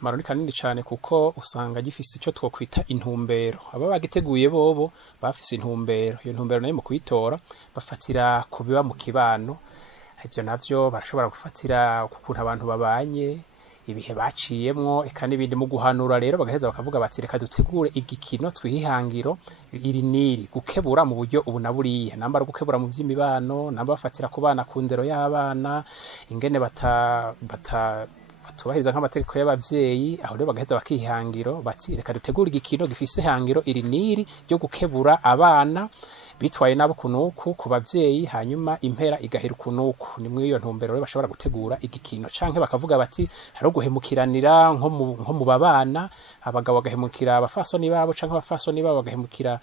akamaro ni kanini cyane kuko usanga gifise icyo twokwita intumbero. Aba bagiteguye bobo bafise intumbero. Iyo ntumbero nayo mu kuyitora bafatira kubiba mu kibano. Ivyo navyo barashobora gufatira kukuntu abantu babanye, ibihe baciyemwo, eka n'ibindi mu guhanura rero bagaheza bakavuga bati reka dutegure igikino twihangiro iri niri gukebura mu buryo ubu na buriya, namba gukebura mu vy'imibano, namba bafatira ku bana ku ndero y'abana, ingene batubahiriza nk'amategeko y'abavyeyi. Aho rero bagaheza bakihangiro bati reka dutegure igikino gifise hangiro iri niri ryo gukebura abana bitwaye nabo kunuku ku bavyeyi, hanyuma impera igahera kunuku. Ni muri iyo ntumbero rero bashobora gutegura igikino, canke bakavuga bati haro guhemukiranira nko mu babana, abagabo bagahemukira abafasoni babo canke abafasoni babo bagahemukira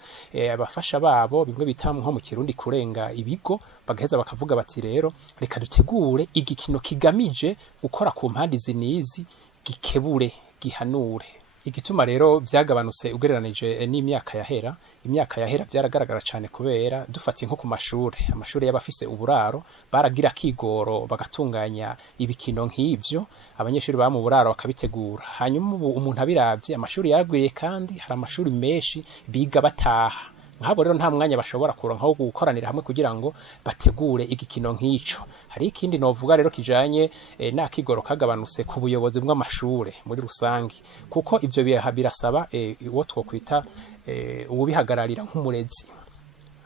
abafasha babo, bimwe bita nko mu Kirundi kurenga ibigo. Bagaheza bakavuga bati rero reka dutegure igikino kigamije gukora ku mpande zinizi, gikebure, gihanure. Igituma rero vyagabanutse ugereranije n'imyaka yahera, imyaka yahera vyaragaragara cyane kubera dufati nko ku amashuri y'abafise uburaro baragira kigoro bagatunganya ibikino nk'ivyo, abanyeshuri ba mu buraro bakabitegura. Hanyuma umuntu abiravye amashuri yaragwiye kandi hari amashuri menshi biga bataha. Nkabo rero nta mwanya bashobora kuronka wo gukoranira hamwe kugira ngo bategure igikino nk'ico. Hari ikindi novuga rero kijanye nakigoro kagabanutse ku buyobozi bw'amashure muri rusangi, kuko ivyo birasaba uwo twokwita ubihagararira nk'umurezi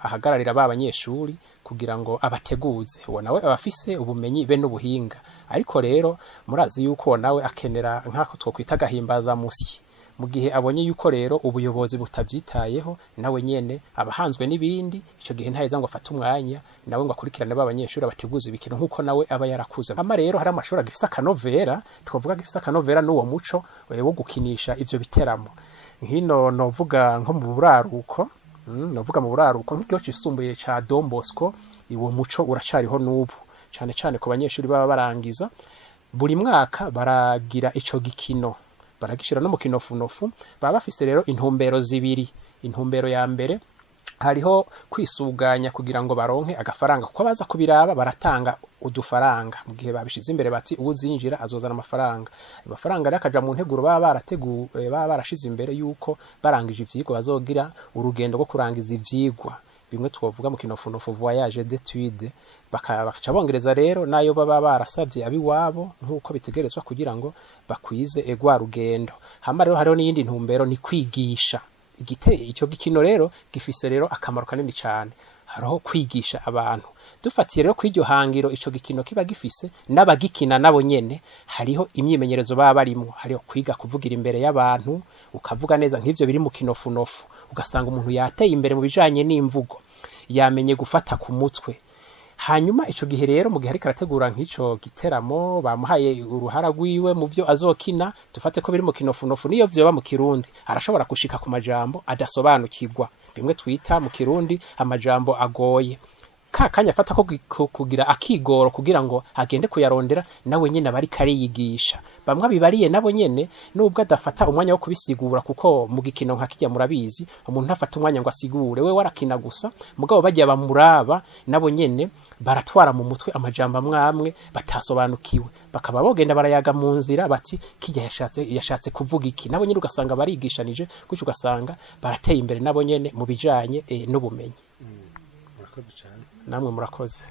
ahagararira b'abanyeshuri kugira ngo abateguze. Uwo nawe abafise ubumenyi be n'ubuhinga, ariko rero murazi yuko nawe akenera nk'ako twokwita gahimbaza musi. Mu gihe abonye yuko rero ubuyobozi butavyitayeho, nawe nyene abahanzwe n'ibindi, ico gihe ntaheza ngo afate umwanya nawe ngo akurikirane b'abanyeshuri abateguze ibikino nkuko nawe aba yarakuze. Ama rero hari amashuri agifise akanovera, twovuga gifise akanovera n'uwo muco wo gukinisha ivyo biteramo. Hino novuga nko mu buraruko, novuga mu buraruko nk'ikigo cisumbuye ca Don Bosco, uwo muco uracariho n'ubu, cane cane ku banyeshuri baba barangiza. Buri mwaka baragira ico gikino, baragishira no mu kinofunofu. Baba bafise rero intumbero zibiri. Intumbero ya mbere hariho kwisuganya kugira ngo baronke agafaranga, kuko baza kubiraba baratanga udufaranga. Mu gihe babishize imbere bati uzinjira azozana amafaranga. Amafaranga rero akaja mu nteguro baba barashize imbere yuko barangije ivyigwa bazogira urugendo rwo kurangiza ivyigwa, bimwe twovuga mu kinofunofu voyage d'étude. Bakaca bongereza rero nayo baba barasavye abiwabo nkuko bitegerezwa kugira ngo bakwize egwa rugendo. Hama rero hariho n'iyindi ntumbero ni kwigisha. Ico gikino rero gifise rero akamaro kanini cyane, hariho kwigisha abantu. Dufatiye rero kw'iryo hangiro ico gikino kiba gifise, n'abagikina nabo nyene hariho imyimenyerezo baba barimwo, hariho kwiga kuvugira imbere y'abantu, ukavuga neza nk'ivyo biri mu kinofunofu. Ugasanga umuntu yateye imbere mu bijanye n'imvugo, yamenye gufata ku mutwe. Hanyuma ico gihe rero mu gihe ariko arategura nk'ico giteramo, bamuhaye uruhara rwiwe mu byo azokina, dufate ko biri mu kinofunofu, niyo vyoba mu Kirundi arashobora gushika ku majambo adasobanukirwa, bimwe twita mu Kirundi amajambo agoye. Kanya afata ko kugira akigoro kugira ngo agende kuyarondera, nawe nyene abari kare yigisha. Bamwe bibariye nabo nyene nubwo adafata umwanya wo kubisigura, kuko mu gikino nka kijya murabizi umuntu ntafata umwanya ngo asigure, we warakina gusa. Mugabo bagiye bamuraba nabo nyene baratwara mu mutwe amajambo amwamwe batasobanukiwe, bakaba bogenda barayaga mu nzira bati kijya yashatse kuvuga iki. Nabo nyene ugasanga barigishanije, gutyo ugasanga barateye imbere nabo nyene mu bijanye n'ubumenyi. Murakoze cyane. Namwe murakoze.